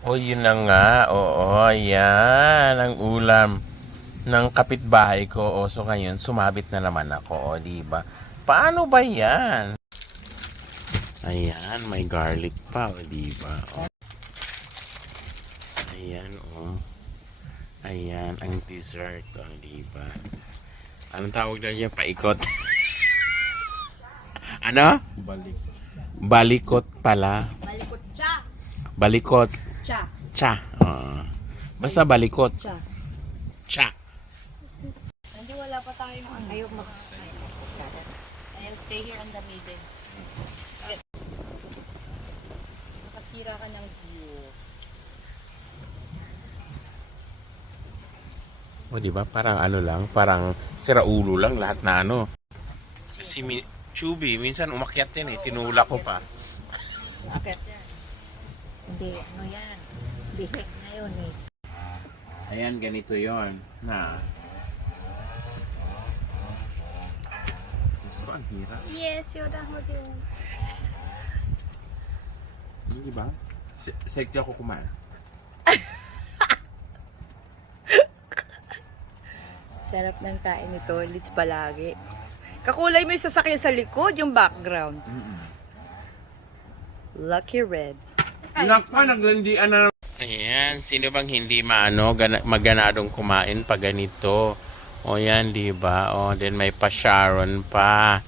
O yun na nga, oo, yan ang ulam ng kapitbahay ko. O, so ngayon, sumabit na naman ako, o, diba? Paano ba yan? Ayan, may garlic pa, o, diba? O. Ayan, o. Ayan, ang dessert, o, diba? Anong tawag na niya? Paikot. Ano? Balik. Balikot pala. Balikot siya. Balikot. Siya. Cha. Basta balikot. Siya. Cha. Hindi, wala pa tayong ano. Ayaw I'll stay here on the middle. Makasira ka ng view. O, diba? Parang ano lang, parang siraulo lang lahat na ano. Kasi Chubby, minsan umakyat yan eh, tinulak ko pa. Akit yan. Hindi, ano yan. Bihek na yun eh. Ayan, ganito yon na. Gusto ko, ang hirap. Yes, yun ako din. Hindi ba? Sekti ako kumain. Sarap ng kain nito, Lids palagi. Kakulay mo yung sasakyan sa likod, yung background. Lucky Red. Nakpa, naglandian na. Ayan, sino bang hindi maganadong kumain pag ganito? O yan, di ba? O, then may pa Sharon pa.